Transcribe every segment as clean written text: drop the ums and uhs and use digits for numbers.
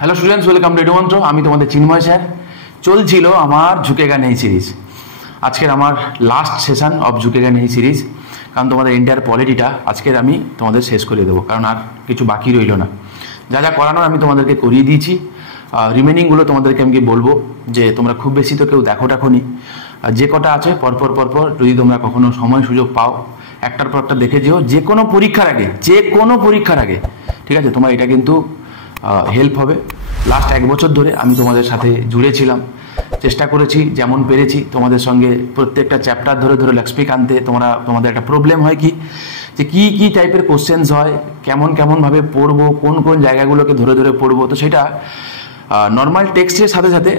Hello students, welcome to Edumantra. আমি তোমাদের চিন্ময় sir. চলছিল আমার ঝুঁকেগা নেই সিরিজ। আজকের আমার লাস্ট সেশন অফ ঝুঁকেগা নেই সিরিজ, কারণ তোমাদের ইন্ডিয়ার পলিটিটা আজকের আমি তোমাদের শেষ করে দেবো, কারণ আর কিছু বাকি রইল না। যা যা করানোর আমি তোমাদেরকে করিয়ে দিয়েছি। রিমেনিংগুলো তোমাদেরকে আমি বলবো যে তোমরা খুব বেশি তো কেউ দেখো নি, যে কটা আছে পরপর যদি তোমরা কখনো সময় সুযোগ পাও একটার পর একটা দেখে যেও, যে কোনো পরীক্ষার আগে, ঠিক আছে? তোমার এটা কিন্তু হেল্প হবে। লাস্ট 1 বছর ধরে আমি তোমাদের সাথে জুড়ে ছিলাম, চেষ্টা করেছি যেমন পেরেছি তোমাদের সঙ্গে প্রত্যেকটা চ্যাপ্টার ধরে লেক্সপিক আনতে। তোমাদের একটা প্রবলেম হয় কি, যে কি টাইপের কোশ্চেন্স হয়, কেমনভাবে পড়বো, কোন জায়গাগুলোকে ধরে পড়বো। তো সেটা নর্মাল টেক্সটের সাথে সাথে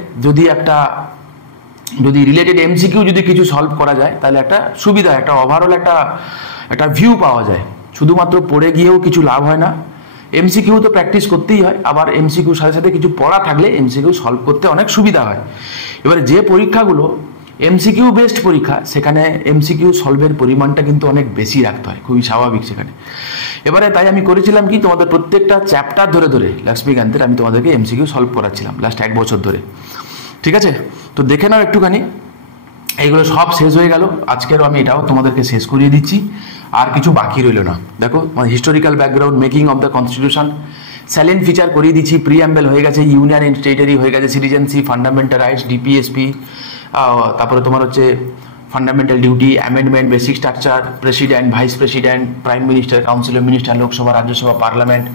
যদি রিলেটেড এমসিকিউ যদি কিছু সলভ করা যায়, তাহলে একটা সুবিধা, একটা ওভারঅল একটা ভিউ পাওয়া যায়। শুধুমাত্র পড়ে গিয়েও কিছু লাভ হয় না, এমসিকিউ তো প্র্যাকটিস করতেই হয়। আবার এমসিকিউর সাথে সাথে কিছু পড়া থাকলে এমসিকিউ সলভ করতে অনেক সুবিধা হয়। এবারে যে পরীক্ষাগুলো এমসিকিউ বেসড পরীক্ষা, সেখানে এমসিকিউ সলভের পরিমাণটা কিন্তু অনেক বেশি রাখতে হয়, খুবই স্বাভাবিক সেখানে। এবারে তাই আমি করেছিলাম কি, তোমাদের প্রত্যেকটা চ্যাপ্টার ধরে লেক্সপিক আনতে আমি তোমাদেরকে এমসিকিউ সলভ করাচ্ছিলাম লাস্ট 1 বছর ধরে, ঠিক আছে? তো দেখে নাও একটুখানি, এইগুলো সব শেষ হয়ে গেল। আজকেরও আমি এটাও তোমাদেরকে শেষ করিয়ে দিচ্ছি, আর কিছু বাকি রইল না। দেখো, historical background, making of the constitution, salient feature করিয়ে দিচ্ছি, প্রিঅ্যাম্বল হয়ে গেছে, ইউনিয়ন এন্ড টেরিটরি হয়ে গেছে, সিটিজেনশিপ, ফান্ডামেন্টাল রাইটস, ডিপিএসপি, তারপরে তোমার হচ্ছে fundamental duty, amendment, basic structure, president, vice president, prime minister, council of minister, Lok Sabha, Rajya Sabha, parliament,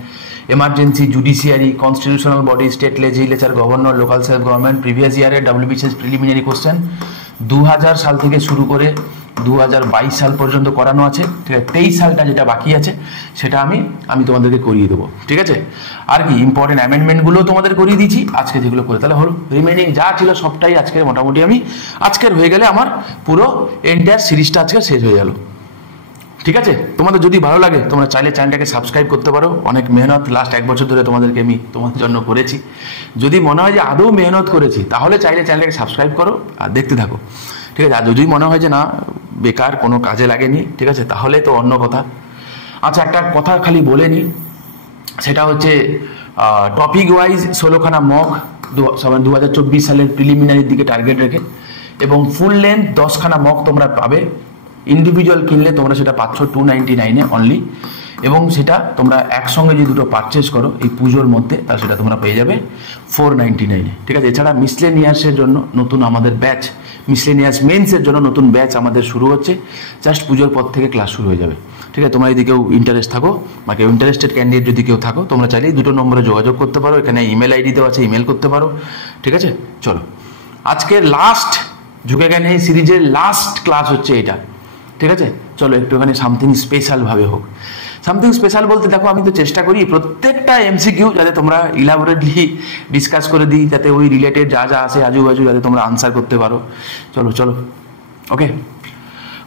emergency, judiciary, constitutional body, state legislature, governor, local self government. Previous ইয়ারের WBCS preliminary question 2000 সাল থেকে শুরু করে 2022 সাল পর্যন্ত করানো আছে, ঠিক আছে? 23 সালটা যেটা বাকি আছে সেটা আমি তোমাদেরকে করিয়ে দেবো, ঠিক আছে? আর কি ইম্পর্টেন্ট অ্যামেন্ডমেন্টগুলো তোমাদের করিয়ে দিচ্ছি আজকে, যেগুলো করে তাহলে হলো। রিমেনিং যা ছিল সবটাই আজকের মোটামুটি আজকের হয়ে গেলে আমার পুরো এন্টায়ার সিরিজটা আজকে শেষ হয়ে গেল, ঠিক আছে? তোমাদের যদি ভালো লাগে তোমরা চাইলে চ্যানেলটাকে সাবস্ক্রাইব করতে পারো। অনেক মেহনত লাস্ট 1 বছর ধরে তোমাদের জন্য করেছি। যদি মনে হয় যে আদৌ মেহনত করেছি, তাহলে চাইলে চ্যানেলটাকে সাবস্ক্রাইব করো আর দেখতে থাকো, ঠিক আছে? আর যদি মনে হয় যে না, বেকার, কোনো কাজে লাগেনি, ঠিক আছে, তাহলে তো অন্য কথা। আচ্ছা, একটা কথা খালি বলে নিই, সেটা হচ্ছে টপিক ওয়াইজ 16খানা মক 2024 সালের প্রিলিমিনারির দিকে টার্গেট রেখে, এবং ফুল লেন্থ 10খানা মক তোমরা পাবে। ইন্ডিভিজুয়াল কিনলে তোমরা সেটা পাচ্ছ 299-এ অনলি, এবং সেটা তোমরা একসঙ্গে যদি দুটো পারচেস করো এই পুজোর মধ্যে, তাহলে সেটা তোমরা পেয়ে যাবে 499-এ, ঠিক আছে? এছাড়া মিসলেনিয়াসের জন্য নতুন আমাদের ব্যাচ, মিসলেনিয়াস মেন্সের জন্য নতুন ব্যাচ আমাদের শুরু হচ্ছে। জাস্ট পুজোর পর থেকে ক্লাস শুরু হয়ে যাবে, ঠিক আছে? তোমরা যদি কেউ ইন্টারেস্ট থাকো বা কেউ ইন্টারেস্টেড ক্যান্ডিডেট যদি কেউ থাকো, তোমরা চাইলে এই দুটো নম্বরে যোগাযোগ করতে পারো। এখানে ইমেল আইডি দেওয়া আছে, ইমেল করতে পারো, ঠিক আছে? চলো, আজকে লাস্ট ঝুঁকেগা নেই সিরিজের লাস্ট ক্লাস হচ্ছে এটা, ঠিক আছে? চলো একটুখানি সামথিং স্পেশাল ভাবে হোক। সামথিং স্পেশাল বলতে দেখো, আমি তো চেষ্টা করি প্রত্যেকটা এমসিকিউ যাতে তোমরা ইলাবোরেটলি ডিসকাস করে দিই, যাতে ওই রিলেটেড যা আছে আজুবাজু যাতে তোমরা আনসার করতে পারো। চলো, okay.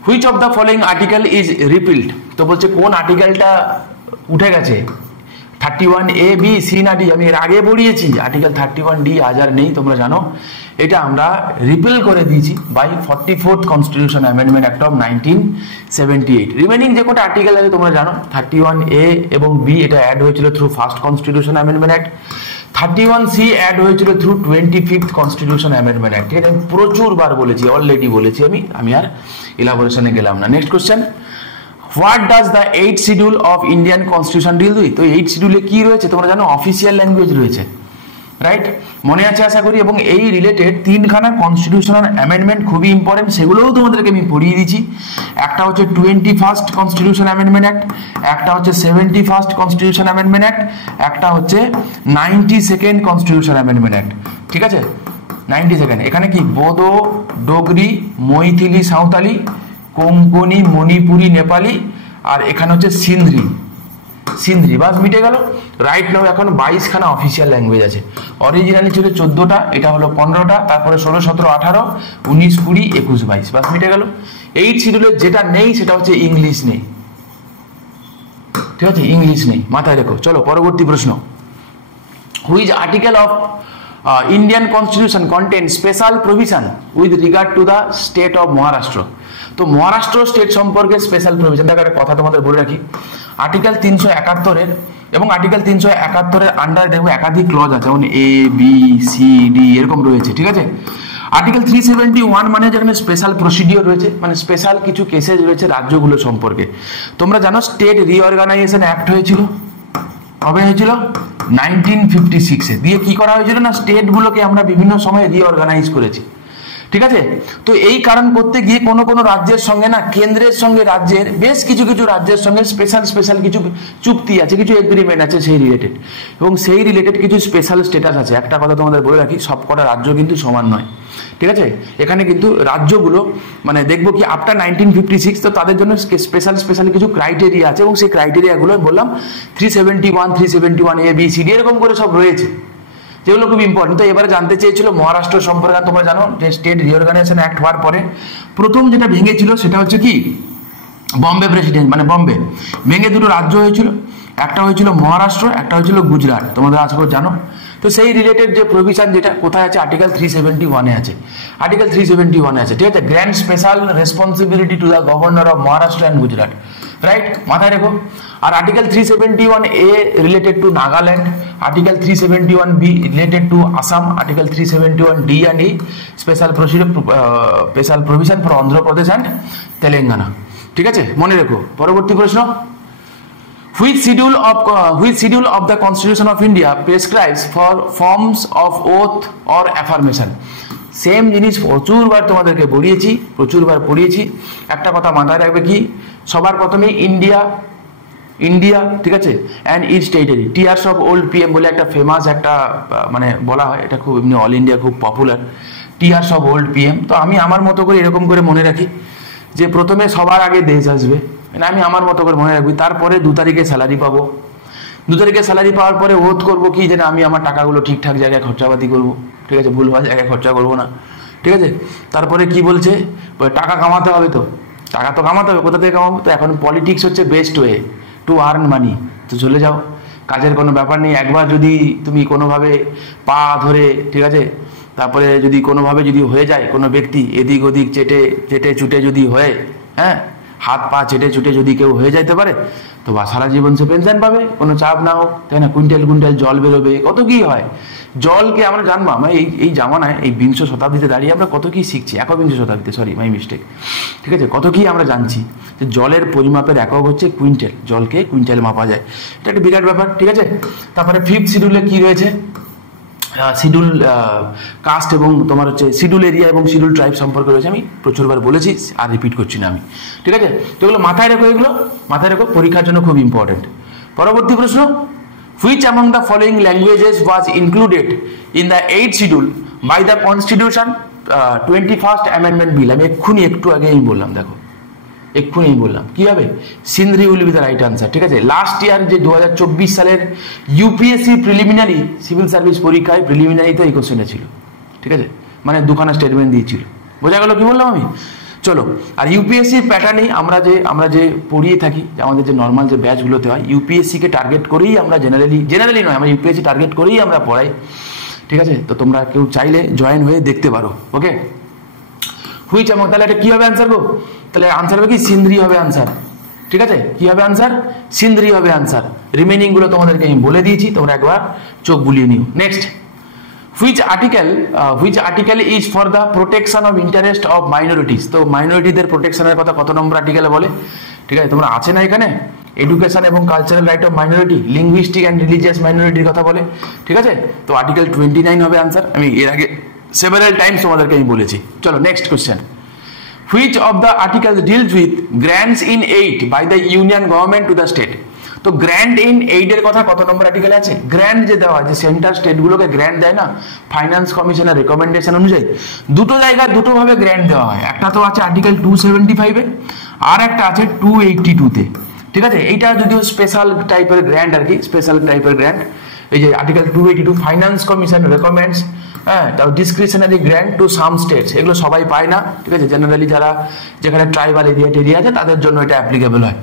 Which of the following article is repealed? তো বলছে কোন আর্টিকেলটা উঠে গেছে, 31A, B, C না D? আমি এর আগে পড়িয়েছি আর্টিকেল 31D আজ আর নেই, তোমরা জানো। এটা আমরা রিপিল করে দিয়েছি by 44th constitution amendment act of 1978। Remaining যে কটা আর্টিকেল আছে তোমরা জানো, 31A এবং B এটা অ্যাড হয়েছিল through first constitution amendment act, 31C add হয়েছিল through 25th constitution amendment act. এটা আমি প্রচুর বার বলেছি, অলরেডি বলেছি, আমি আর ইলাবোরেশনে গেলাম না। Next question, what does the 8th schedule of Indian constitution deal with? তো 8th শিডিউলে কি রয়েছে তোমরা জানো? অফিসিয়াল ল্যাঙ্গুয়েজ রয়েছে, রাইট? মনে আছে আশা করি। এবং এই রিলেটেড 3খানা কনস্টিটিউশনাল অ্যামেন্ডমেন্ট খুবই ইম্পর্টেন্ট, সেগুলোও তোমাদেরকে আমি পড়িয়ে দিচ্ছি। একটা হচ্ছে 21st কনস্টিটিউশন অ্যামেন্ডমেন্ট অ্যাক্ট, একটা হচ্ছে 71st কনস্টিটিউশন অ্যামেন্ডমেন্ট অ্যাক্ট, একটা হচ্ছে 92nd কনস্টিটিউশন অ্যামেন্ডমেন্ট অ্যাক্ট, ঠিক আছে? 92nd, এখানে কি বোডো, ডোগরি, মৈথিলি, সাঁওতালি, কোঙ্কনি, মণিপুরি, নেপালি, আর এখানে হচ্ছে সিন্ধ্রি, বাস মিটে গেল। রাইট নাও এখন 22খানা অফিসিয়াল ল্যাঙ্গুয়েজ আছে। অরিজিনালি ছিল 14টা, এটা হলো 15টা, তারপরে 16, 17, 18, 19, 20, 21, 22, বাস মিটে গেল। 8th শিডিউলে যেটা নেই সেটা হচ্ছে ইংলিশ নেই, ঠিক আছে? ইংলিশ নেই, মাথায় রেখো। চলো পরবর্তী প্রশ্ন, which article of Indian constitution content special provision with regard to the state of Maharashtra? তো মহারাষ্ট্র স্টেট সম্পর্কে স্পেশাল প্রভিশন, দেখো একটা কথা তোমাদের বলে রাখি, আর্টিকেল 371-এর এবং আর্টিকেল 371 আন্ডারে দেখবো একাধিক ক্লজ আছে, যেমন এ বি সি ডি এরকম রয়েছে, ঠিক আছে। আর্টিকেল 371 মানে যেখানে স্পেশাল প্রসিডিওর রয়েছে, মানে স্পেশাল কিছু কেসেস রয়েছে রাজ্যগুলো সম্পর্কে। তোমরা জানো স্টেট রিঅর্গানাইজেশন অ্যাক্ট হয়েছিল, কবে হয়েছিল? 1956-এ। দিয়ে কি করা হয়েছিল না, স্টেটগুলোকে আমরা বিভিন্ন সময় রিঅর্গানাইজ করেছি, ঠিক আছে। তো এই কারণ করতে গিয়ে কোনো কোনো রাজ্যের সঙ্গে না কেন্দ্রের সঙ্গে রাজ্যের বেশ কিছু কিছু রাজ্যের সঙ্গে স্পেশাল কিছু চুক্তি আছে, কিছু এগ্রিমেন্ট আছে সেই রিলেটেড, এবং সেই রিলেটেড কিছু স্পেশাল স্ট্যাটাস আছে। একটা কথা তোমাদের বলে রাখি, সবকটা রাজ্য কিন্তু সমান নয়, ঠিক আছে। এখানে কিন্তু রাজ্যগুলো মানে দেখবো কি আফটার 1956, তো তাদের জন্য স্পেশাল কিছু ক্রাইটেরিয়া আছে, এবং সেই ক্রাইটেরিয়াগুলো বললাম 371 এ বি সি ডি এরকম করে সব রয়েছে, যেগুলো খুব ইম্পর্টেন্ট। তো এবারে জানতে চেয়েছিল মহারাষ্ট্র সম্পর্কে। তোমরা জানো যে স্টেট রিঅর্গানাইজেশন অ্যাক্ট হওয়ার পরে প্রথম যেটা ভেঙেছিল সেটা হচ্ছে কি বম্বে প্রেসিডেন্ট, মানে বম্বে ভেঙে দুটো রাজ্য হয়েছিল, একটা হয়েছিল মহারাষ্ট্র, একটা হয়েছিল গুজরাট, তোমাদের আশা করে জানো। তো সেই রিলেটেড যে প্রভিশন যেটা কোথায় আছে, আর্টিকেল 371-এ আছে, আর্টিকেল 371-এ আছে, ঠিক আছে। Grand special responsibility to the governor of Maharashtra and Gujarat, right, মাথায় রেখো। আর article 371-A related to Nagaland, article 371B related to Assam, article 371D and E special provision for Andhra Pradesh and Telangana, ঠিক আছে, মনে রেখো। পরবর্তী প্রশ্ন, Which schedule of the Constitution of India prescribes for forms of oath or affirmation? Same জিনিস প্রচুরবার তোমাদেরকে পড়িয়েছি। একটা কথা মাথায় রাখবে কি, সবার প্রথমে ইন্ডিয়া, ঠিক আছে, and it's territory, tears of old PM বলে একটা ফেমাস একটা মানে বলা হয়, এটা খুব এমনি অল ইন্ডিয়া খুব popular, tears of old PM. তো আমি আমার মতো করে এরকম করে মনে রাখি যে প্রথমে সবার আগে দেশ আসবে, আমি আমার মতো করে মনে রাখবি। তারপরে 2 তারিখে স্যালারি পাবো, 2 তারিখে স্যালারি পাওয়ার পরে ওথ করবো কি যেন আমি আমার টাকাগুলো ঠিকঠাক জায়গায় খরচাপাতি করবো, ঠিক আছে, ভুলভাল জায়গায় খরচা করবো না, ঠিক আছে। তারপরে কি বলছে, টাকা কামাতে হবে, তো টাকা তো কামাতে হবে, কোথা থেকে কামাবো? তো এখন পলিটিক্স হচ্ছে best way to earn money. তো চলে যাও, কাজের কোনো ব্যাপার নেই। একবার যদি তুমি কোনোভাবে পা ধরে, ঠিক আছে, তারপরে যদি কোনোভাবে যদি হয়ে যায় কোনো ব্যক্তি এদিক ওদিক চেটে চুটে যদি হয়ে, হ্যাঁ, হাত পা চেটে চুটে যদি কেউ হয়ে যাইতে পারে, তো বা সারা জীবন সে পেনশন পাবে, কোনো চাপ না হোক, তাই না। কুইন্টাল জল বেরোবে, কত কি হয়। জলকে আমরা জানবো, আমরা এই জামানায় এই 20 শতাব্দীতে দাঁড়িয়ে আমরা কত কি শিখছি, 21 শতাব্দীতে, সরি মাই মিস্টেক, ঠিক আছে, কত কি আমরা জানছি যে জলের পরিমাপের একক হচ্ছে কুইন্টাল, জলকে কুইন্টাল মাপা যায়, এটা একটা বিরাট ব্যাপার, ঠিক আছে। তারপরে 5th শিডিউলে কি রয়েছে, শিডিউল কাস্ট এবং তোমার হচ্ছে শিডিউল এরিয়া এবং শিডিউল ট্রাইব সম্পর্কে রয়েছে, আমি প্রচুরবার বলেছি আর রিপিট করছি না আমি, ঠিক আছে। তো এগুলো মাথায় রেখো, এগুলো মাথায় রেখো, পরীক্ষার জন্য খুব ইম্পর্টেন্ট। পরবর্তী প্রশ্ন, which among the following languages was included in the 8th schedule by the constitution 21st amendment bill? আমি একটু আগে বললাম, দেখো এক্ষুনি বললাম কি হবে, Sindhi will be the right answer, ঠিক আছে। লাস্ট ইয়ার যে 2024 সালের ইউপিএসসি প্রিলিমিনারি সিভিল সার্ভিস পরীক্ষায় প্রিলিমিনারিতে এই কোশ্চেনটা ছিল, ঠিক আছে, মানে 2খানা স্টেটমেন্ট দিয়েছিল, বোঝা গেল কি বললাম আমি। চলো, আর ইউপিএসসির প্যাটার্নেই আমরা যে পড়িয়ে থাকি, আমাদের যে নর্মাল যে ব্যাচগুলোতে হয়, ইউপিএসসিকে টার্গেট করেই আমরা জেনারেলি নয়, আমরা ইউপিএসসি টার্গেট করেই আমরা পড়াই, ঠিক আছে। তো তোমরা কেউ চাইলে জয়েন হয়ে দেখতে পারো, ওকে। হুইচ অ্যামং, তাহলে এটা কি হবে অ্যান্সার গো? তাহলে আনসার হবে কি, সিন্ধ্রি হবে আনসার, ঠিক আছে। কি হবে আনসার? সিন্ধ্রি হবে আনসার। রিমেনিং গুলো তোমাদেরকে আমি বলে দিয়েছি, তোমরা একবার চোখ বুলিয়ে নিও। Next, which article is for the protection of interest of minorities? তো মাইনরিটিদের প্রোটেকশনের কথা কত নম্বর আর্টিকেলে বলে, ঠিক আছে, তোমরা আছে না এখানে, এডুকেশন এবং cultural right of minority, linguistic and religious মাইনরিটির কথা বলে, ঠিক আছে। তো আর্টিকেল 29 হবে আনসার, আমি এর আগে সেভারাল টাইমস তোমাদেরকে আমি বলেছি। চলো next question, which of the articles deals with grants in aid by the union government to the state? তো গ্র্যান্ট ইন এইড এর কথা কত নম্বর আর্টিকেলে আছে? গ্র্যান্ট যে দেওয়া হয়, যে সেন্টার স্টেটগুলোকে গ্র্যান্ট দেয় না ফাইন্যান্স কমিশনের রেকমেন্ডেশন অনুযায়ী, দুটো জায়গায় দুটোভাবে গ্র্যান্ট দেওয়া হয়। একটা তো আছে আর্টিকেল 275-এ, আর একটা আছে 282-তে, ঠিক আছে। এইটা যদিও স্পেশাল টাইপের গ্র্যান্ট আর কি, স্পেশাল টাইপের গ্র্যান্ট। এই যে আর্টিকেল 282 ফাইন্যান্স কমিশন রেকমেন্ডস, হ্যাঁ, তাও discretionary grant to some states, এগুলো সবাই পায় না, ঠিক আছে। জেনারেলি যারা যেখানে ট্রাইবাল এরিয়া আছে তাদের জন্য এটা অ্যাপ্লিকেবল হয়।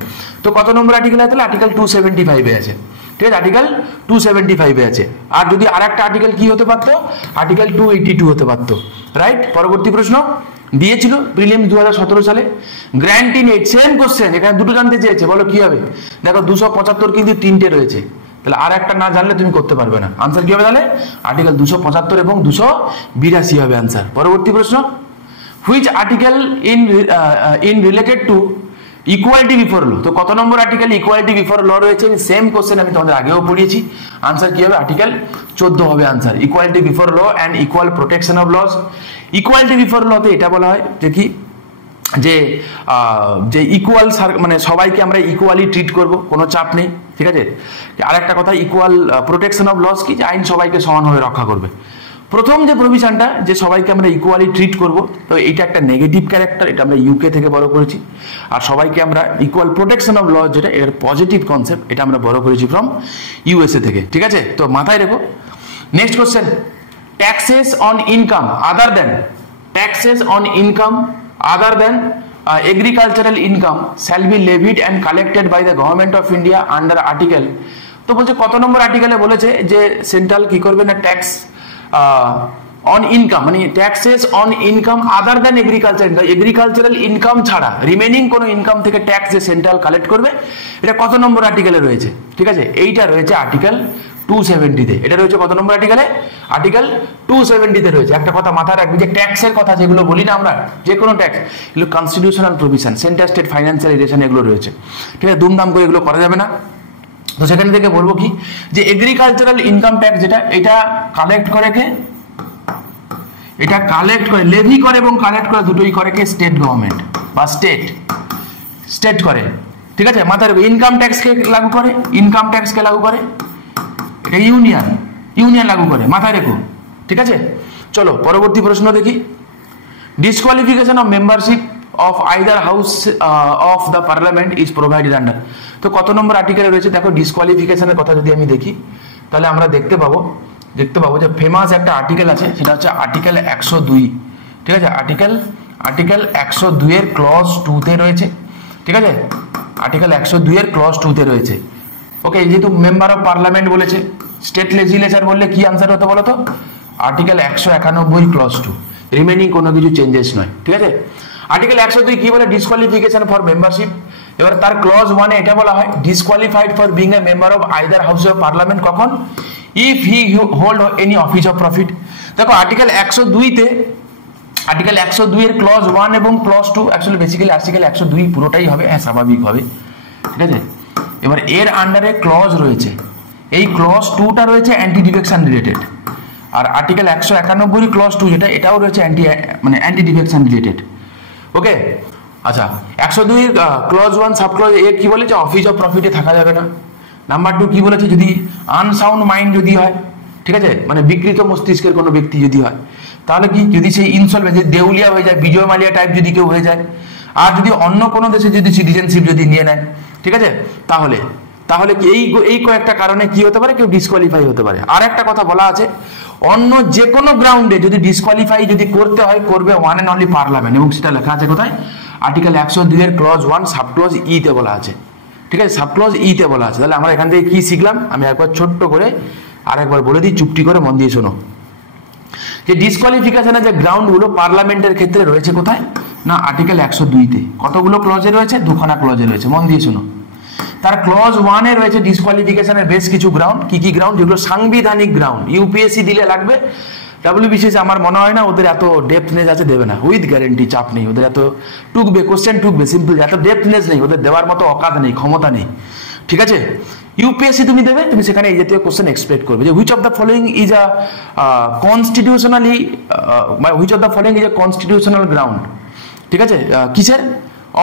তো কত নম্বর আর্টিকেল আছে? আর্টিকেল 275-এ আছে, ঠিক আছে, আর্টিকেল 275-এ আছে। আর যদি আর একটা আর্টিকেল কি হতে পারতো, আর্টিকেল 282 হতে পারতো, রাইট। পরবর্তী প্রশ্ন দিয়েছিল প্রিলিমস 2017 সালে, grant in aid, same question, এখানে দুটো জানতে চেয়েছে, বলো কি হবে। দেখো 275 কিন্তু 3টে রয়েছে, তাহলে আর একটা না জানলে তুমি করতে পারবে না। আনসার কি হবে তাহলে? আর্টিকেল 275 এবং 282 হবে আনসার। পরবর্তী প্রশ্ন, which article in related to equality before law. তো কত নম্বর আর্টিকেল ইকুয়ালিটি বিফোর ল রয়েছে? সেম কোশ্চেন আমি তোমাদের আগেও পড়িয়েছি। আনসার কি হবে? আর্টিকেল 14 হবে answer. Equality before law and equal protection of laws. Equality before লতে এটা বলা হয় যে কি, যে ইকুয়াল মানে সবাইকে আমরা ইকুয়ালি ট্রিট করব, কোনো চাপ নেই, ঠিক আছে। আর একটা কথা, ইকুয়াল প্রোটেকশন অফ লস কি, যে আইন সবাইকে সমানভাবে রক্ষা করবে। প্রথম যে প্রভিশনটা, যে সবাইকে আমরা ইকুয়ালি ট্রিট করব, তো এইটা একটা নেগেটিভ ক্যারেক্টার, এটা আমরা ইউকে থেকে বড় করেছি। আর সবাইকে আমরা ইকুয়াল প্রোটেকশন অফ লস, যেটা এর পজিটিভ কনসেপ্ট, এটা আমরা বড় করেছি ফ্রম ইউএসএ থেকে, ঠিক আছে। তো মাথায় রেখো। Next question, taxes on income other than, taxes on income other than agricultural income shall be levied and collected by the government of India under article। তো বলছে কত নম্বর আর্টিকেলে বলেছে যে সেন্ট্রাল কি করবে না, ট্যাক্স অন ইনকাম, মানে taxes on income other than agricultural income ছাড়া রিমেনিং কোনো ইনকাম থেকে ট্যাক্স যে সেন্ট্রাল কালেক্ট করবে, এটা কত নম্বর আর্টিকেলে রয়েছে, ঠিক আছে। এইটা রয়েছে আর্টিকেল 270-তে। এটা রয়েছে কত নম্বর আর্টিকেলে? আর্টিকেল 270-তে রয়েছে। একটা কথা মাথায় রাখবি, যে ট্যাক্সের কথা যেগুলো বলি না আমরা, যে কোনো ট্যাক্স, এগুলো constitutional provision, central state financial relation, এগুলো রয়েছে, ঠিক আছে। দুমদাম করে এগুলো করা যাবে না। তো সেখান থেকে বলবো কি, যে এগ্রিকালচারাল ইনকাম ট্যাক্স যেটা, এটা কালেক্ট করে কে, এটা কালেক্ট করে, লেভি করে এবং কালেক্ট করে, দুটোই করে কে, স্টেট গভর্নমেন্ট বা স্টেট করে, ঠিক আছে। মাথায় রাখবে, ইনকাম ট্যাক্সকে লাগু করে, ইনকাম ট্যাক্সকে লাগু করে ইউনিয়ন লাগু করে, মাথায় রেখো, ঠিক আছে। চলো পরবর্তী প্রশ্ন দেখি। Disqualification of membership of either house of the parliament is provided under. তো কত নম্বর আর্টিকেলে রয়েছে? দেখো, ডিসকোয়ালিফিকেশনের কথা যদি আমি দেখি, তাহলে আমরা দেখতে পাবো যে ফেমাস একটা আর্টিকেল আছে, সেটা হচ্ছে আর্টিকেল 102, ঠিক আছে। আর্টিকেল 102 এর ক্লজ 2-তে রয়েছে, ঠিক আছে। আর্টিকেল 102 এর ক্লজ 2-তে রয়েছে। ওকে, যেহেতু মেম্বার অফ পার্লামেন্ট বলেছে, স্টেট লেজিসলেচার বললে কি আনসার হতো বলো তো? আর্টিকেল 191 ক্লজ 2, রিমেনিং কোনো কিছু চেঞ্জেস নয়, ঠিক আছে। আর্টিকেল 102 কি বলে? Disqualification for membership. এবার তার ক্লজ 1-এ এটা বলা হয়, disqualified for being a member of either house of parliament, কখন? If he hold any office of profit. দেখো, আর্টিকেল 102-তে, আর্টিকেল 102 এর ক্লজ 1 এবং ক্লজ 2, অ্যাকচুয়ালি বেসিক্যালি আর্টিকেল 102 পুরোটাই হবে, হ্যাঁ, স্বাভাবিকভাবে, ঠিক আছে। এবার এর আন্ডারে ক্লজ রয়েছে, এই ক্লজ 2টা রয়েছে অ্যান্টি ডিফেকশন রিলেটেড, আর আর্টিকেল 191 ক্লজ 2 যেটা, এটাও রয়েছে অ্যান্টি ডিফেকশন রিলেটেড। ওকে, আচ্ছা। 102 ক্লজ 1 সাব ক্লজ এ কি বলেছে? অফিস অফ প্রফিটে থাকা যাবে না। নাম্বার 2 কি বলেছে? যদি আনসাউন্ড মাইন্ড যদি হয়, ঠিক আছে, মানে বিকৃত মস্তিষ্কের কোনো ব্যক্তি যদি হয়, তাহলে কি, যদি সেই ইনসলভেন্সি, দেউলিয়া হয়ে যায়, বিজয় মালিয়া টাইপ যদি কেউ হয়ে যায়, আর যদি অন্য কোনো দেশে যদি সিটিজেনশিপ যদি নিয়ে নেয়, ঠিক আছে, তাহলে কি এই কয়েকটা কারণে কি হতে পারে? কেউ ডিসকোয়ালিফাই হতে পারে। আর একটা কথা বলা আছে, অন্য যে কোনো গ্রাউন্ডে যদি ডিসকোয়ালিফাই যদি করতে হয়, করবে ওয়ান অ্যান্ড অনলি পার্লামেন্ট, এবং সেটা লেখা আছে কোথায়? আর্টিকেল 102 এর ক্লজ 1 সাব ক্লজ ই-তে বলা আছে, ঠিক আছে, সাব ক্লজ ই-তে বলা আছে। তাহলে আমরা এখান থেকে কি শিখলাম? আমি একবার ছোট্ট করে আরেকবার বলে দিই, চুপটি করে মন দিয়ে শোনো, যে ডিসকোয়ালিফিকেশনের যে গ্রাউন্ডগুলো পার্লামেন্টের ক্ষেত্রে রয়েছে কোথায় না? আর্টিকেল 102-তে। কতগুলো ক্লজে রয়েছে? 2খানা ক্লজে রয়েছে, মন দিয়ে শোনো। তার ক্লজ 1-এ রয়েছে ডিসকোয়ালিফিকেশনের বেশ কিছু গ্রাউন্ড। কি গ্রাউন্ড? যেগুলো সাংবিধানিক গ্রাউন্ড। ইউপিএসসি দিলে লাগবে, ডাব্লিউবিসিএস আমার মনে হয় না ওদের এত ডেপথনেস আছে, দেবে না, উইথ গ্যারেন্টি, চাপ নেই ওদের, এত টুকবে কোশ্চেন, টুকবে সিম্পল, এত ডেপথনেস নেই ওদের, দেওয়ার মতো অকাত নেই, ক্ষমতা নেই, ঠিক আছে। ইউপিএসসি তুমি দেবে, তুমি সেখানে এই জাতীয় কোশ্চেন এক্সপেক্ট করবে, যে which of the following is a constitutionally, which of the following is a constitutional ground, ঠিক আছে, কিসের?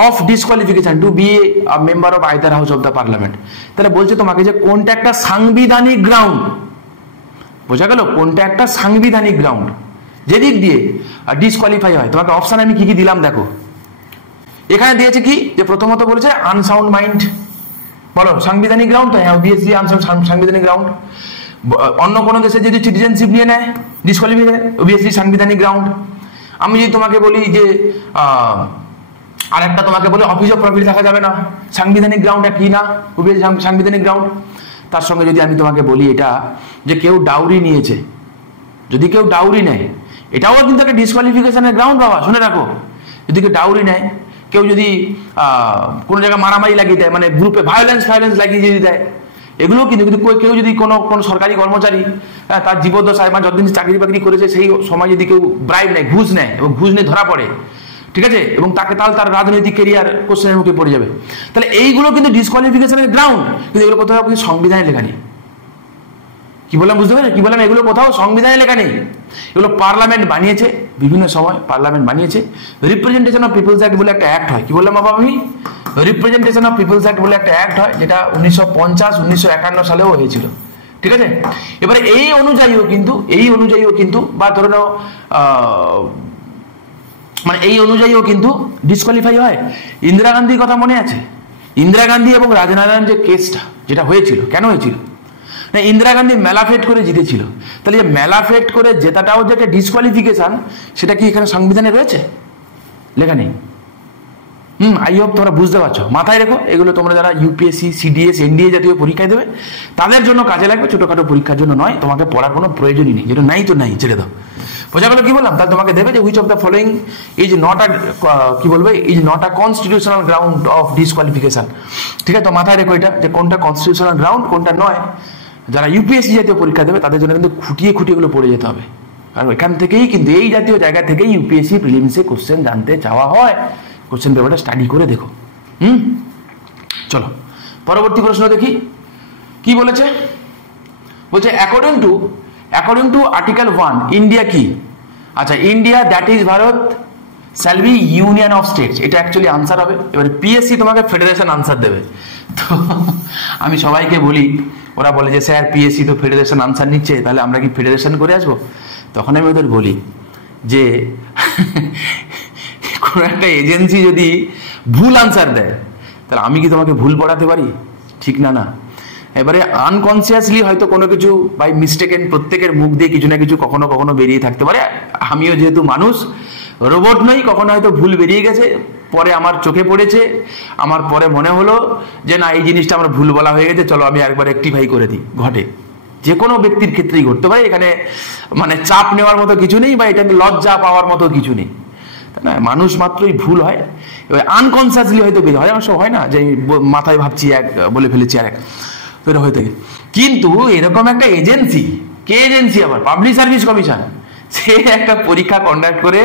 Of disqualification to be a member of either house of the parliament. তাহলে বলছে তোমাকে যে কোনটা একটা সাংবিধানিক গ্রাউন্ড, বোঝা গেল? কোনটা একটা সাংবিধানিক গ্রাউন্ড যেদিক দিয়ে ডিসকোয়ালিফাই হয়। তোমাকে অপশন আমি কি দিলাম দেখো, এখানে দিয়েছে কি, যে প্রথমত বলেছে আনসাউন্ড মাইন্ড, বলো সাংবিধানিক গ্রাউন্ড, তো হ্যাঁ অবভিয়াসলি সাংবিধানিক গ্রাউন্ড। অন্য কোনো দেশে যদি সিটিজেনশিপ নিয়ে নেয়, ডিসকোয়ালিফিকেশন, অবভিয়াসলি সাংবিধানিক গ্রাউন্ড। আমি যদি তোমাকে বলি যে আর একটা তোমাকে বলি অফিস অফ প্রফিট থাকা যাবে না, সাংবিধানিক গ্রাউন্ড কি না? অবভিয়াসলি সাংবিধানিক গ্রাউন্ড। তার সঙ্গে যদি আমি তোমাকে বলি এটা, যে কেউ ডাউরি নিয়েছে, যদি কেউ ডাউরি নেয়, এটাও কিন্তু একটা ডিসকোয়ালিফিকেশনের গ্রাউন্ড বাবা, শুনে রাখো। যদি কেউ ডাউরি নেয়, কেউ যদি কোনো জায়গায় মারামারি লাগিয়ে দেয়, মানে গ্রুপে ভায়োলেন্স লাগিয়ে যদি দেয়, এগুলো কিন্তু কিন্তু কেউ যদি কোনো সরকারি কর্মচারী তার জীবদ্দশায় মানে যতদিন চাকরি বাকরি করেছে সেই সময় যদি কেউ ব্রাইব নেয়, ঘুষ নেয় এবং ঘুষ নিয়ে ধরা পড়ে, ঠিক আছে, এবং তাহলে তার রাজনৈতিক কেরিয়ার কোশ্চেনের মুখে পড়ে যাবে। তাহলে এইগুলো কিন্তু ডিসকোয়ালিফিকেশনের গ্রাউন্ড, কিন্তু এগুলো কোথাও কিন্তু সংবিধানে লেখা নেই। কি বললাম বুঝতে পারলেন? কি বললাম, এগুলো কোথাও সংবিধানে লেখা নেই। এগুলো পার্লামেন্ট বানিয়েছে, বিভিন্ন সময় পার্লামেন্ট বানিয়েছে। রিপ্রেজেন্টেশন অফ পিপলস অ্যাক্ট বলে একটা অ্যাক্ট হয়। কি বললাম বাবা আমি? রিপ্রেজেন্টেশন অফ পিপলস অ্যাক্ট বলে একটা অ্যাক্ট হয়, যেটা 1950-1951 সালেও হয়েছিল, ঠিক আছে। এবারে এই অনুযায়ীও কিন্তু বা ধরে নাও মানে এই অনুযায়ীও কিন্তু ডিসকোয়ালিফাই হয়। ইন্দিরা গান্ধীর কথা মনে আছে? ইন্দিরা গান্ধী এবং রাজনারায়ণ যে কেসটা যেটা হয়েছিল, কেন হয়েছিল না, ইন্দিরা গান্ধী ম্যালাফেট করে জিতেছিল। তাহলে যে ম্যালাফেট করে জেতাটাও যে একটা ডিসকোয়ালিফিকেশন, সেটা কি এখানে সংবিধানে রয়েছে? লেখা নেই। আই হোপ তোমরা বুঝতে পারছো। মাথায় রেখো, এগুলো তোমরা যারা ইউপিএসসি, সিডিএস, এনডিএ জাতীয় পরীক্ষায় দেবে তাদের জন্য কাজে লাগবে, ছোটখাটো পরীক্ষার জন্য নয়। তোমাকে পড়ার কোনো প্রয়োজনই নেই, যেটা নাই তো নাই, ছেড়ে দাও। বোঝা গেল কি বললাম? তাহলে তোমাকে দেবে যে which of the following is not a constitutional ground of disqualification, ঠিক আছে। তো মাথায় রেখো এটা, যে কোনটা কনস্টিটিউশনাল গ্রাউন্ড কোনটা নয়। যারা ইউপিএসসি জাতীয় পরীক্ষা দেবে তাদের জন্য কিন্তু খুঁটিয়ে এগুলো পড়ে যেতে হবে, কারণ এখান থেকেই কিন্তু এই জাতীয় জায়গা থেকেই ইউপিএসসি প্রিলিমসে কোশ্চেন জানতে চাওয়া হয়। কোশ্চেন পেপারটা স্টাডি করে দেখো। চলো পরবর্তী প্রশ্ন দেখি কি বলেছে। বলছে অ্যাকর্ডিং টু আর্টিকেল 1 ইন্ডিয়া কি? আচ্ছা, India that is Bharat shall be union of states, এটা অ্যাকচুয়ালি আনসার হবে। এবারে পিএসসি তোমাকে ফেডারেশন আনসার দেবে। তো আমি সবাইকে বলি, ওরা বলে যে স্যার পিএসসি তো ফেডারেশন আনসার নিচ্ছে, তাহলে আমরা কি ফেডারেশন করে আসবো? তখন আমি ওদের বলি যে কোনো একটা এজেন্সি যদি ভুল আনসার দেয়, তাহলে আমি কি তোমাকে ভুল পড়াতে পারি? ঠিক না। না, এবারে আনকনসিয়াসলি হয়তো কোনো কিছু বাই মিস্টেকেন প্রত্যেকের মুখ দিয়ে কিছু না কিছু কখনো কখনো বেরিয়ে থাকতে পারে। আমিও যেহেতু মানুষ, রোবট নই, কখনো হয়তো ভুল বেরিয়ে গেছে, পরে আমার চোখে পড়েছে, আমার পরে মনে হলো যে না এই জিনিসটা আমার ভুল বলা হয়ে গেছে, চলো আমি একবার রেকটিফাই করে দিই। ঘটে, যে কোনো ব্যক্তির ক্ষেত্রেই ঘটতে পারে। এখানে মানে চাপ নেওয়ার মতো কিছু নেই, বা এটাকে লজ্জা পাওয়ার মতো কিছু নেই, তাই না? মানুষ মাত্রই ভুল হয়, এবার আনকনসিয়াসলি হয়তো বের হয়। আমার সব হয় না যে মাথায় ভাবছি এক, বলে ফেলেছি আর এক, তো এটা হয়ে থাকে। কিন্তু এরকম একটা এজেন্সি, কে এজেন্সি আবার? পাবলিক সার্ভিস কমিশন, সে একটা পরীক্ষা কন্ডাক্ট করে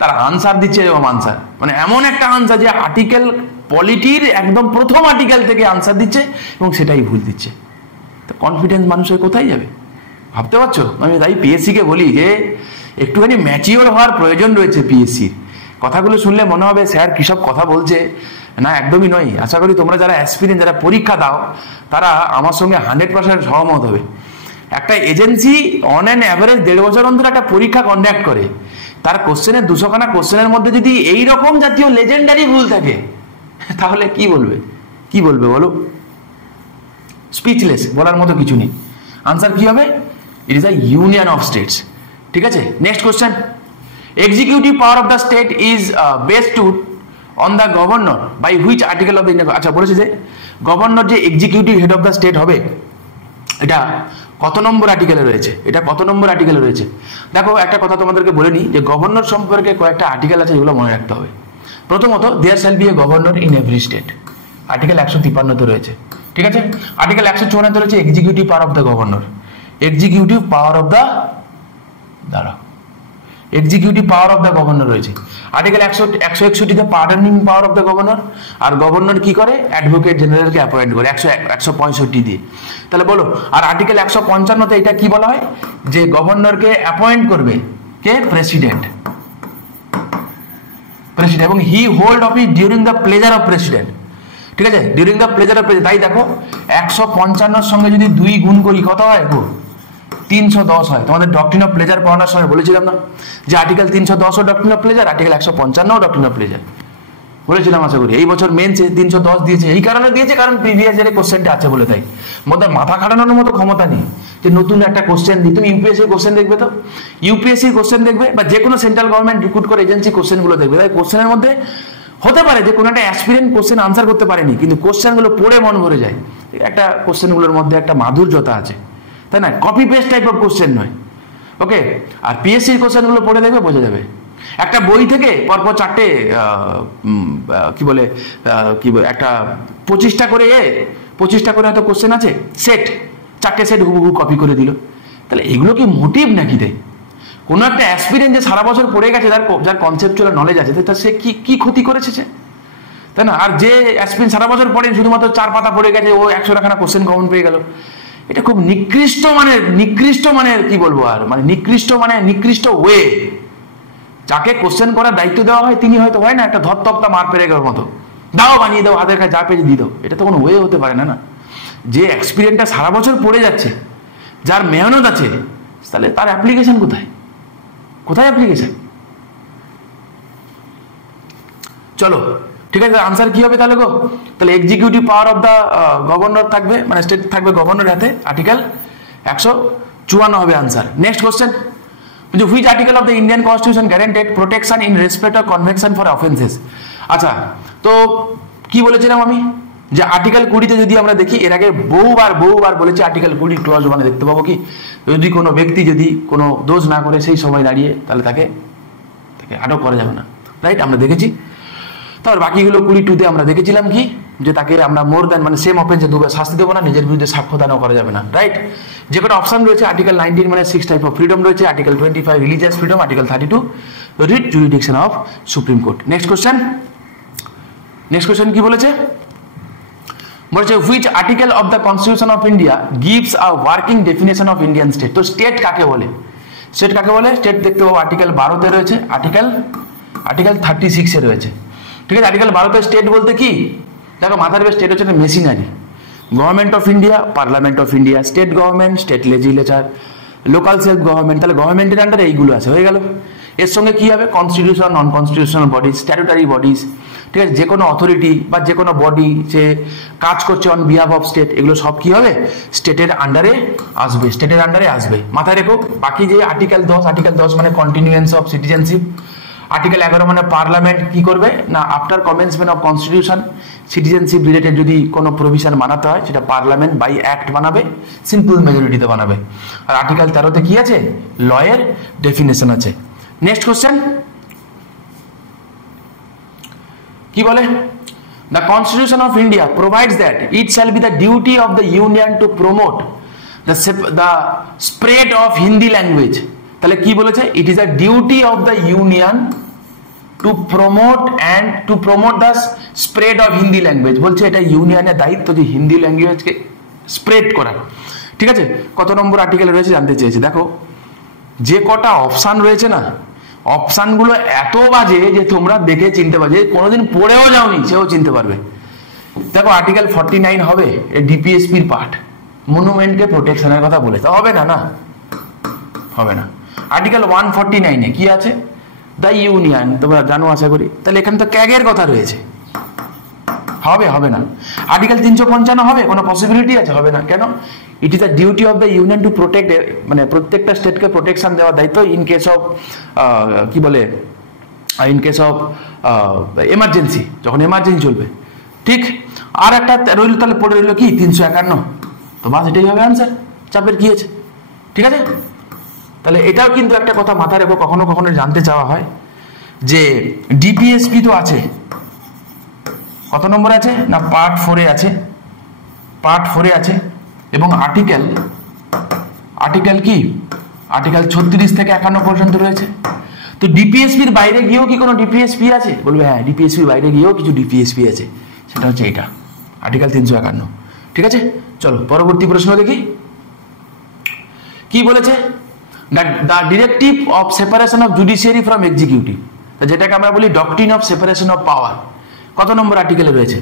তার আনসার দিচ্ছে, এবং আনসার মানে এমন একটা আনসার যে আর্টিকেল পলিটির একদম প্রথম আর্টিকেল থেকে আনসার দিচ্ছে এবং সেটাই ভুল দিচ্ছে। তো কনফিডেন্স মানুষের কোথায় যাবে? ভাবতে পারছো? আমি তাই পিএসসিকে বলি যে একটুখানি ম্যাচিওর হওয়ার প্রয়োজন রয়েছে পিএসসির। কথাগুলো শুনলে মনে হবে স্যার কী সব কথা বলছে, না একদমই নয়। আশা করি তোমরা যারা অ্যাসপিরেন্ট, যারা পরীক্ষা দাও, তারা আমার সঙ্গে 100% সহমত হবে। একটা এজেন্সি অন অ্যান অ্যাভারেজ 1.5 বছর অন্তর একটা পরীক্ষা কন্ডাক্ট করে, তার কোশ্চেনের 200খানা কোশ্চেনের মধ্যে যদি এই রকম জাতীয় লেজেন্ডারি ভুল থাকে, তাহলে কি বলবে বলো? স্পিচলেস, বলার মতো কিছু নেই। আনসার কি হবে? It is a union of states, ঠিক আছে। Next question, executive power of the state is vested on the governor by which article of the Indian. আচ্ছা, বলেছে যে গভর্নর যে executive head of the state হবে, এটা কত নম্বর আর্টিকেলে রয়েছে? দেখো, একটা কথা তোমাদেরকে বলে নিই যে গভর্নর সম্পর্কে কয়েকটা আর্টিকেল আছে, যেগুলো মনে রাখতে হবে। প্রথমত, there shall be a governor in every state, article 153 রয়েছে, ঠিক আছে। আর্টিকেল 154 রয়েছে executive power of the governor. Executive power of the governor রয়েছে। Article 161 pardoning power of the governor. আর গভর্নর কি করে? অ্যাডভোকেট জেনারেলকে অ্যাপয়েন্ট করে 165 দিয়ে। তাহলে বলো, আর আর্টিকেল 155 এটা কি বলা হয়? যে গভর্নরকে অ্যাপয়েন্ট করবে কে? প্রেসিডেন্ট, এবং he hold office during the pleasure of president, ঠিক আছে, during the pleasure of president. তাই দেখো, 155 সঙ্গে যদি 2 গুণ করি কত হয়? 310 হয়। তোমাদের ডক্ট্রিন অফ প্লেজার পড়ানোর সময় বলেছিলাম না যে article 310 doctrine of pleasure, article 155 doctrine of pleasure বলেছিলাম। আশা করি এই বছর মেন্সে 310 দিয়েছে। এই কারণে দিয়েছে কারণ প্রিভিয়াস ইয়ারে কোশ্চেনটা আছে বলে। তাই মধ্যে মাথা খাটানোর মতো ক্ষমতা নেই যে নতুন একটা কোশ্চেন দিই। তুমি ইউপিএসসি কোশ্চেন দেখবে, তো ইউপিএসসি কোশ্চেন দেখবে, বা যে কোনো সেন্ট্রাল গভর্নমেন্ট রিক্রুট করে এজেন্সি কোশ্চেনগুলো দেখবে। তাই কোশ্চেনের মধ্যে হতে পারে যে কোনো একটা অ্যাসপিরেন্ট কোশ্চেন আনসার করতে পারেনি, কিন্তু কোশ্চেনগুলো পড়ে মন ভরে যায়। একটা কোশ্চেনগুলোর মধ্যে একটা মাধুর্যতা আছে, তাই না? Copy paste type of question নয়, ওকে। আর পিএসসির কোশ্চেনগুলো পড়ে দেখবে, বোঝা যাবে। একটা বই থেকে পরপর 4টে একটা 25টা করে 25টা করে হয়তো কোশ্চেন আছে, সেট 4টে সেট হুবহু কপি করে দিল। তাহলে এগুলো কি মোটিভ নাকি রে? কোনো একটা অ্যাসপিরেন্ট যে সারা বছর পড়ে গেছে, যার কনসেপচুয়াল নলেজ আছে, তা সে কি ক্ষতি করেছে সে, তাই না? আর যে অ্যাসপিরেন্ট সারা বছর পড়ে শুধুমাত্র 4 পাতা পড়ে গেছে, ও 100টাখানা কোশ্চেন কমন পেয়ে গেল, এটা খুব নিকৃষ্ট মানের কি বলবো আর, মানে নিকৃষ্ট ওয়ে। যাকে কোশ্চেন করার দায়িত্ব দেওয়া হয় তিনি হয়তো হয় না একটা ধরতক্তা মার পেরে গেল মতো, দাও বানিয়ে দাও, হাতের কাছে যা পেয়ে দিয়ে দাও, এটা তো কোনো ওয়ে হতে পারে না। না, যে এক্সপিরিয়েন্সটা সারা বছর পড়ে যাচ্ছে, যার মেহনত আছে, তাহলে তার অ্যাপ্লিকেশন কোথায় অ্যাপ্লিকেশন? চলো ঠিক আছে, আনসার কি হবে তাহলে গো? তাহলে executive power of the governor থাকবে, মানে স্টেট থাকবে গভর্নর হাতে, আর্টিকেল 154 হবে answer. Next question, which article of the Indian constitution guaranteed protection in respect of convection for offences? আচ্ছা, তো কি বলেছিলাম আমি, যে আর্টিকেল 20তে যদি আমরা দেখি, এর আগে বহুবার বলেছি, আর্টিকেল 20 ক্লজ 1 দেখতে পাবো কি, যদি কোনো ব্যক্তি যদি কোনো দোষ না করে সেই সময় দাঁড়িয়ে, তাহলে তাকে আটক করা যাবে না, রাইট? আমরা দেখেছি। তারপর বাকিগুলো 22তে আমরা দেখেছিলাম কি, যে তাকে আমরা মোর দ্যান মানে সেম অফেন্সে দুবার শাস্তি দেবো না, নিজের বিরুদ্ধে সাক্ষ্য দানও করা যাবে না, রাইট? যে কোনো অপশন রয়েছে, আর্টিকেল 19 মানে 6 টাইপ অফ ফ্রিডম রয়েছে, article 25 religious freedom, article 32 writ jurisdiction of supreme court. Next question কি বলেছে? বলছে which article of the constitution of India gives a working definition of Indian state? তো state কাকে বলে? State দেখতে পাবো আর্টিকেল 12তে রয়েছে, আর্টিকেল 36-এ রয়েছে, ঠিক আছে? আর্টিকেল 12তে স্টেট বলতে কি, দেখো মাথার বেশ, স্টেট হচ্ছে machinery, government of India, parliament of India, state government, state legislature, local self government, তাহলে গভর্নমেন্টের আন্ডারে এইগুলো আছে, হয়ে গেল। এর সঙ্গে কি হবে? কনস্টিটিউশন, নন কনস্টিটিউশনাল বডিজ, স্ট্যাটুটারি বডিজ, ঠিক আছে? যে কোনো অথরিটি বা যে কোনো বডি যে কাজ করছে অন বিহাফ অফ স্টেট, এগুলো সব কি হবে? স্টেটের আন্ডারে আসবে, মাথায় রেখো। বাকি যে আর্টিকেল 10 মানে কন্টিনিউয়েন্স অফ সিটিজেনশিপ, আর্টিকেল 11 মানে পার্লামেন্ট কি করবে না, after commencement of constitution citizenship related যদি কোনো প্রভিশন বানাতে হয়, সেটা পার্লামেন্ট বাই অ্যাক্ট বানাবে, সিম্পল মেজরিটিতে বানাবে। আর আর্টিকেল 13তে কি আছে? লয়ের ডেফিনেশন আছে। নেক্সট কোশ্চেন কি বলে? The Constitution of India provides that it shall be the duty of the union to promote the spread of Hindi language. তাহলে কি বলেছে? It is a duty of the union to promote the spread of Hindi language. বলছে এটা ইউনিয়নের দায়িত্ব যে Hindi ল্যাঙ্গুয়েজকে spread করা, ঠিক আছে? কত নম্বর আর্টিকেলে রয়েছে জানতে চেয়েছি। দেখো যে কটা অপশান রয়েছে না, অপশানগুলো এত বাজে যে তোমরা দেখে চিনতে পারবে, কোনোদিন পড়েও যাওনি সেও চিনতে পারবে। দেখো আর্টিকেল 49 হবে ডিপিএসপির পার্ট, মনুমেন্টকে প্রোটেকশনের কথা বলেছে, হবে না। আর্টিকেল 149-এ কি আছে? দ্য ইউনিয়ন, তোমরা জানো আশা করি। তাহলে এখানে তো ক্যাগের কথা রয়েছে, হবে না। আর্টিকেল 355 হবে? কোনো পসিবিলিটি আছে? হবে না। কেন? It is the duty of the union to protect, মানে প্রত্যেকটা স্টেটকে প্রোটেকশন দেওয়ার দায়িত্ব ইন কেস অফ এমার্জেন্সি, যখন এমার্জেন্সি চলবে, ঠিক। আর একটা রইল, তাহলে পড়ে রইল কি 351, তো বাস এটাই হবে আনসার, চাপের কি আছে, ঠিক আছে? তাহলে এটাও কিন্তু একটা কথা মাথায় রেখো, কখনো জানতে চাওয়া হয় যে ডিপিএসপি তো আছে, কত নম্বর আছে না পার্ট 4-এ আছে, এবং আর্টিকেল কি, আর্টিকেল 36 থেকে 51 পর্যন্ত রয়েছে। তো ডিপিএসপির বাইরে গিয়েও কি কোনো ডিপিএসপি আছে? বলবে হ্যাঁ, ডিপিএসপির বাইরে গিয়েও কিছু ডিপিএসপি আছে, সেটা হচ্ছে এটা আর্টিকেল 351, ঠিক আছে? চলো পরবর্তী প্রশ্ন দেখি কি বলেছে। The directive of separation of judiciary from executive, যেটাকে আমরা বলি doctrine of separation of power, কত নম্বর আর্টিকেলে রয়েছে?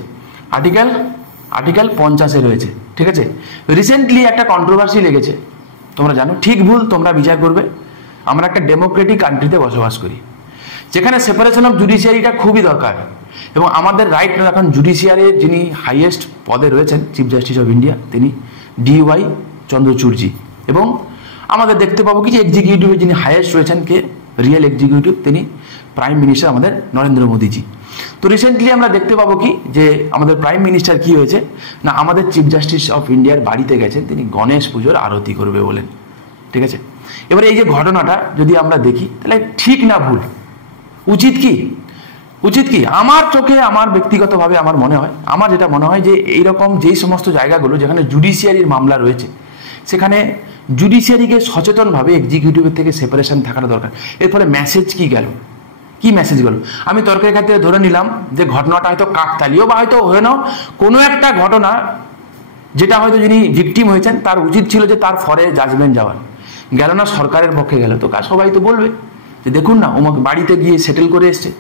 আর্টিকেল 50-এ রয়েছে, ঠিক আছে? রিসেন্টলি একটা কন্ট্রোভার্সি লেগেছে, তোমরা জানো, ঠিক ভুল তোমরা বিচার করবে। আমরা একটা ডেমোক্রেটিক কান্ট্রিতে বসবাস করি, যেখানে সেপারেশন অফ জুডিশিয়ারিটা খুবই দরকার, এবং আমাদের রাইট এখন জুডিশিয়ারির যিনি হাইয়েস্ট পদে রয়েছেন, চিফ জাস্টিস অফ ইন্ডিয়া, তিনি DY চন্দ্রচূড়জি, এবং আমাদের দেখতে পাবো কি যে এক্সিকিউটিভে যিনি হাইয়েস্ট রয়েছেন, কে রিয়েল এক্সিকিউটিভ, তিনি প্রাইম মিনিস্টার আমাদের নরেন্দ্র মোদীজি। তো রিসেন্টলি আমরা দেখতে পাবো কি যে আমাদের প্রাইম মিনিস্টার কি হয়েছে না, আমাদের চিফ জাস্টিস অফ ইন্ডিয়ার বাড়িতে গেছেন, তিনি গণেশ পুজোর আরতি করবে বলেন, ঠিক আছে? এবারে এই যে ঘটনাটা যদি আমরা দেখি, তাহলে ঠিক না ভুল, উচিত কি? উচিত কি? আমার চোখে, আমার ব্যক্তিগতভাবে আমার মনে হয়, আমার যেটা মনে হয় যে এইরকম যেই সমস্ত জায়গাগুলো যেখানে জুডিশিয়ারির মামলা রয়েছে সেখানে জুডিশিয়ারিকে সচেতনভাবে এক্সিকিউটিভের থেকে সেপারেশন থাকাটা দরকার। এর ফলে মেসেজ কি গেল, কি মেসেজ গেল? আমি তর্কের ক্ষেত্রে ধরে নিলাম যে ঘটনাটা হয়তো কাকতালীয় বা হয়তো হয়ে নাও কোনো একটা ঘটনা যেটা হয়তো যিনি ভিকটিম হয়েছেন তার উচিত ছিল যে তার ফরে জাজমেন্ট যাওয়ার, গেল না, সরকারের পক্ষে গেল, তো সবাই তো বলবে যে দেখুন না ওমাকে বাড়িতে গিয়ে সেটেল করে এসছে।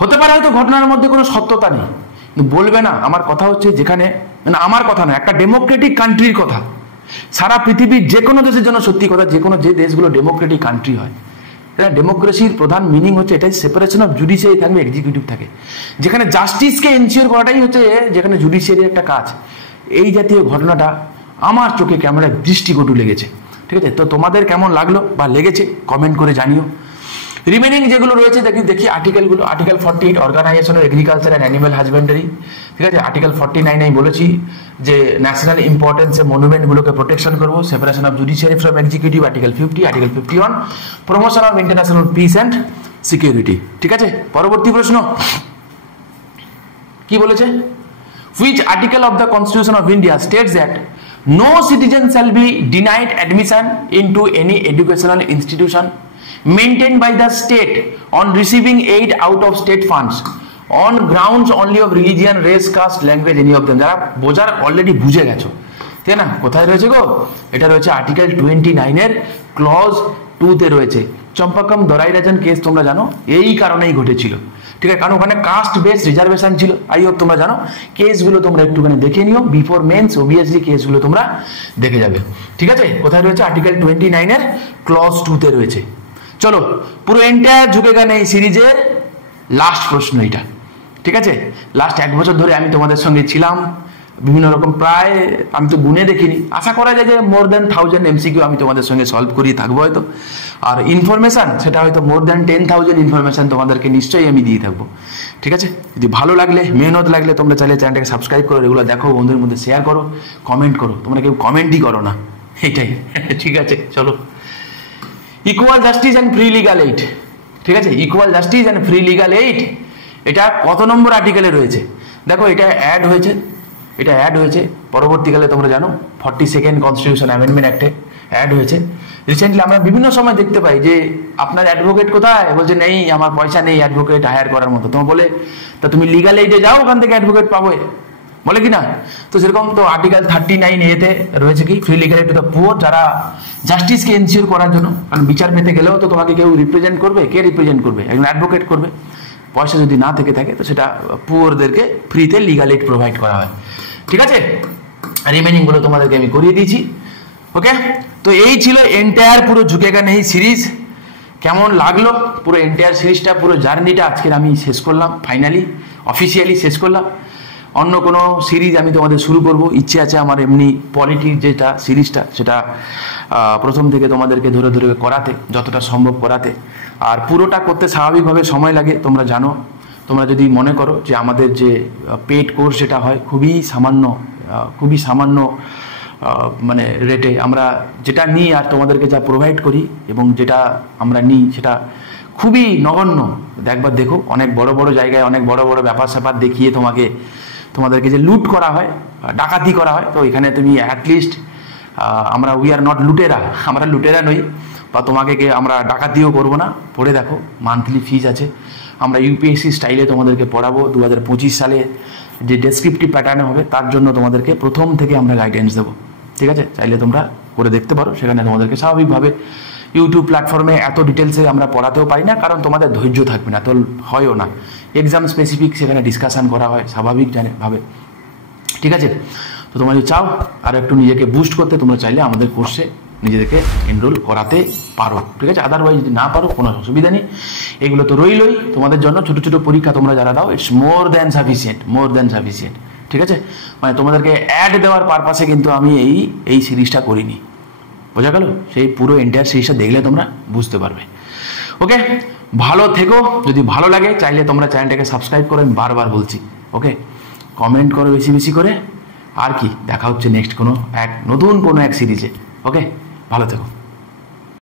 হতে পারে হয়তো ঘটনার মধ্যে কোনো সত্যতা নেই, কিন্তু বলবে না। আমার কথা হচ্ছে যেখানে, মানে আমার কথা না, একটা ডেমোক্রেটিক কান্ট্রির কথা, সারা পৃথিবীর যে কোনো দেশের জন্য সত্যি কথা, যে কোনো যে দেশগুলো ডেমোক্রেটিক কান্ট্রি হয়, ডেমোক্রেসির প্রধান মিনিং হচ্ছে এটাই, সেপারেশন অফ জুডিশিয়ারি থাকবে, এক্সিকিউটিভ থাকে, যেখানে জাস্টিসকে এনশিওর করাটাই হচ্ছে যেখানে জুডিশিয়ারির একটা কাজ। এই জাতীয় ঘটনাটা আমার চোখে ক্যামেরায় দৃষ্টিকটু লেগেছে। ঠিক আছে, তো তোমাদের কেমন লাগলো বা লেগেছে কমেন্ট করে জানিও। রিমেনিং যেগুলো রয়েছে দেখি আর্টিকেলগুলো। Article 48 organisation of agriculture and animal husbandry, ঠিক আছে। আর্টিকেল 49 আমি বলেছি যে ন্যাশনাল ইম্পর্টেন্সের মনুমেন্টগুলোকে প্রোটেকশন করবো, separation of judiciary from executive. Article 50, article 51 promotion of international peace and security. ঠিক আছে, পরবর্তী প্রশ্ন কি বলেছে? Which article of the Constitution of India states that no citizen shall be denied admission into any educational institution maintained by the state on receiving aid out of state funds on grounds only of religion, race, caste, language, any of them? যারা বোঝার already বুঝে গেছো, তাই না? কোথায় রয়েছে গো? এটা রয়েছে আর্টিকেল 29 এর ক্লজ 2 তে রয়েছে। চম্পাকম দরাইরাজন কেস তোমরা জানো এই কারণেই ঘটেছিল, ঠিক আছে, কারণ ওখানে কাস্ট বেস রিজার্ভেশন ছিল। আই হোপ তোমরা জানো, কেসগুলো তোমরা একটুখানি দেখে নিও বিফোর মেন্স, অবভিয়াসলি কেসগুলো তোমরা দেখে যাবে। ঠিক আছে, কোথায় রয়েছে? আর্টিকেল 29 এর ক্লজ 2 তে রয়েছে। চলো, পুরো এন্টায়ার ঝুঁকেগা নেই সিরিজের লাস্ট প্রশ্ন এটা। ঠিক আছে, লাস্ট 1 বছর ধরে আমি তোমাদের সঙ্গে ছিলাম, বিভিন্ন রকম প্রায় আমি তো গুনে দেখিনি, আশা করা যায় যে মোর দ্যান 1000 এমসিকিউ আমি তোমাদের সঙ্গে সলভ করিয়ে থাকবো হয়তো। আর ইনফরমেশন সেটা হয়তো মোর দ্যান 10,000 ইনফরমেশন তোমাদেরকে নিশ্চয়ই আমি দিয়ে থাকবো। ঠিক আছে, যদি ভালো লাগলে, মেহনত লাগলে তোমরা চাইলে চ্যানেলটাকে সাবস্ক্রাইব করো, এগুলো দেখো, বন্ধুদের মধ্যে শেয়ার করো, কমেন্ট করো। তোমরা কেউ কমেন্টই করো না, এইটাই। ঠিক আছে, চলো। Equal justice and free legal aid, ঠিক আছে, equal justice and free legal aid এটা কত নম্বর আর্টিকেলে রয়েছে? দেখো, এটা অ্যাড হয়েছে, এটা অ্যাড হয়েছে পরবর্তীকালে, তোমরা জানো 42nd কনস্টিটিউশন অ্যামেন্ডমেন্ট অ্যাক্টে অ্যাড হয়েছে। রিসেন্টলি আমরা বিভিন্ন সময় দেখতে পাই যে আপনার অ্যাডভোকেট কোথায়, বলছে নেই, আমার পয়সা নেই অ্যাডভোকেট হায়ার করার মতো। তোমার বলে তা তুমি লিগাল এইডে যাও, ওখান থেকে অ্যাডভোকেট পাবে, বলে কি না? তো সেরকম তো আর্টিকেল 39 এতে রয়েছে কি, free legal aid to the poor, যারা জাস্টিসকে এনশিওর করার জন্য, কারণ বিচার পেতে গেলেও তো তোমাকে কেউ রিপ্রেজেন্ট করবে, কে রিপ্রেজেন্ট করবে? একজন অ্যাডভোকেট করবে। পয়সা যদি না থেকে থাকে তো সেটা পুয়ারদেরকে ফ্রিতে লিগাল এইড প্রোভাইড করা হয়। ঠিক আছে, রিমেনিং গুলো তোমাদেরকে আমি করিয়ে দিয়েছি। ওকে, তো এই ছিল এন্টায়ার পুরো ঝুঁকেগা নেই সিরিজ। কেমন লাগলো পুরো এন্টায়ার সিরিজটা, পুরো জার্নিটা আজকের আমি শেষ করলাম, ফাইনালি অফিসিয়ালি শেষ করলাম। অন্য কোনো সিরিজ আমি তোমাদের শুরু করব, ইচ্ছে আছে আমার এমনি পলিটিক্স যেটা সিরিজটা, সেটা প্রথম থেকে তোমাদেরকে ধরে ধরে করাতে, যতটা সম্ভব করাতে। আর পুরোটা করতে স্বাভাবিকভাবে সময় লাগে, তোমরা জানো। তোমরা যদি মনে করো যে আমাদের যে পেড কোর্স যেটা হয় খুবই সামান্য মানে রেটে আমরা যেটা নিই আর তোমাদেরকে যা প্রোভাইড করি এবং যেটা আমরা নিই সেটা খুবই নগণ্য। একবার দেখো, অনেক বড় বড় জায়গায় অনেক বড় বড় ব্যাপার স্যাপার দেখিয়ে তোমাদেরকে যে লুট করা হয়, ডাকাতি করা হয়, তো এখানে তুমি অ্যাটলিস্ট আমরা উই আর নট লুটেরা, আমরা লুটেরা নই, বা তোমাকে আমরা ডাকাতিও করবো না। পড়ে দেখো, মান্থলি ফিজ আছে। আমরা ইউপিএসসি স্টাইলে তোমাদেরকে পড়াবো। 2025 সালে যে ডেসক্রিপটিভ প্যাটার্নে হবে তার জন্য তোমাদেরকে প্রথম থেকে আমরা গাইডেন্স দেবো। ঠিক আছে, চাইলে তোমরা করে দেখতে পারো। সেখানে তোমাদেরকে স্বাভাবিকভাবে ইউটিউব প্ল্যাটফর্মে এত ডিটেলসে আমরা পড়াতেও পারি না, কারণ তোমাদের ধৈর্য থাকবে না, তো হয়ও না। এক্সাম স্পেসিফিক সেখানে ডিসকাশন করা হয় স্বাভাবিক ভাবে। ঠিক আছে, তো তোমরা যদি চাও আর একটু নিজেকে বুস্ট করতে, তোমরা চাইলে আমাদের কোর্সে নিজেদেরকে এনরোল করাতে পারো। ঠিক আছে, আদারওয়াইজ যদি না পারো কোনো অসুবিধা নেই। এগুলো তো রইলই তোমাদের জন্য, ছোটো ছোটো পরীক্ষা তোমরা যারা দাও, ইটস মোর দ্যান সাফিসিয়েন্ট। ঠিক আছে, মানে তোমাদেরকে অ্যাড দেওয়ার পারপাসে কিন্তু আমি এই সিরিজটা করিনি, বোঝা গেল? সেই পুরো এন্টায়ার সিরিজটা দেখলে তোমরা বুঝতে পারবে। ওকে, ভালো থেকো। যদি ভালো লাগে চাইলে তোমরা চ্যানেলটাকে সাবস্ক্রাইব করো, আমি বারবার বলছি। ওকে, কমেন্ট করো বেশি বেশি করে। আর কি, দেখা হচ্ছে নেক্সট নতুন কোনো এক সিরিজে। ওকে, ভালো থেকো।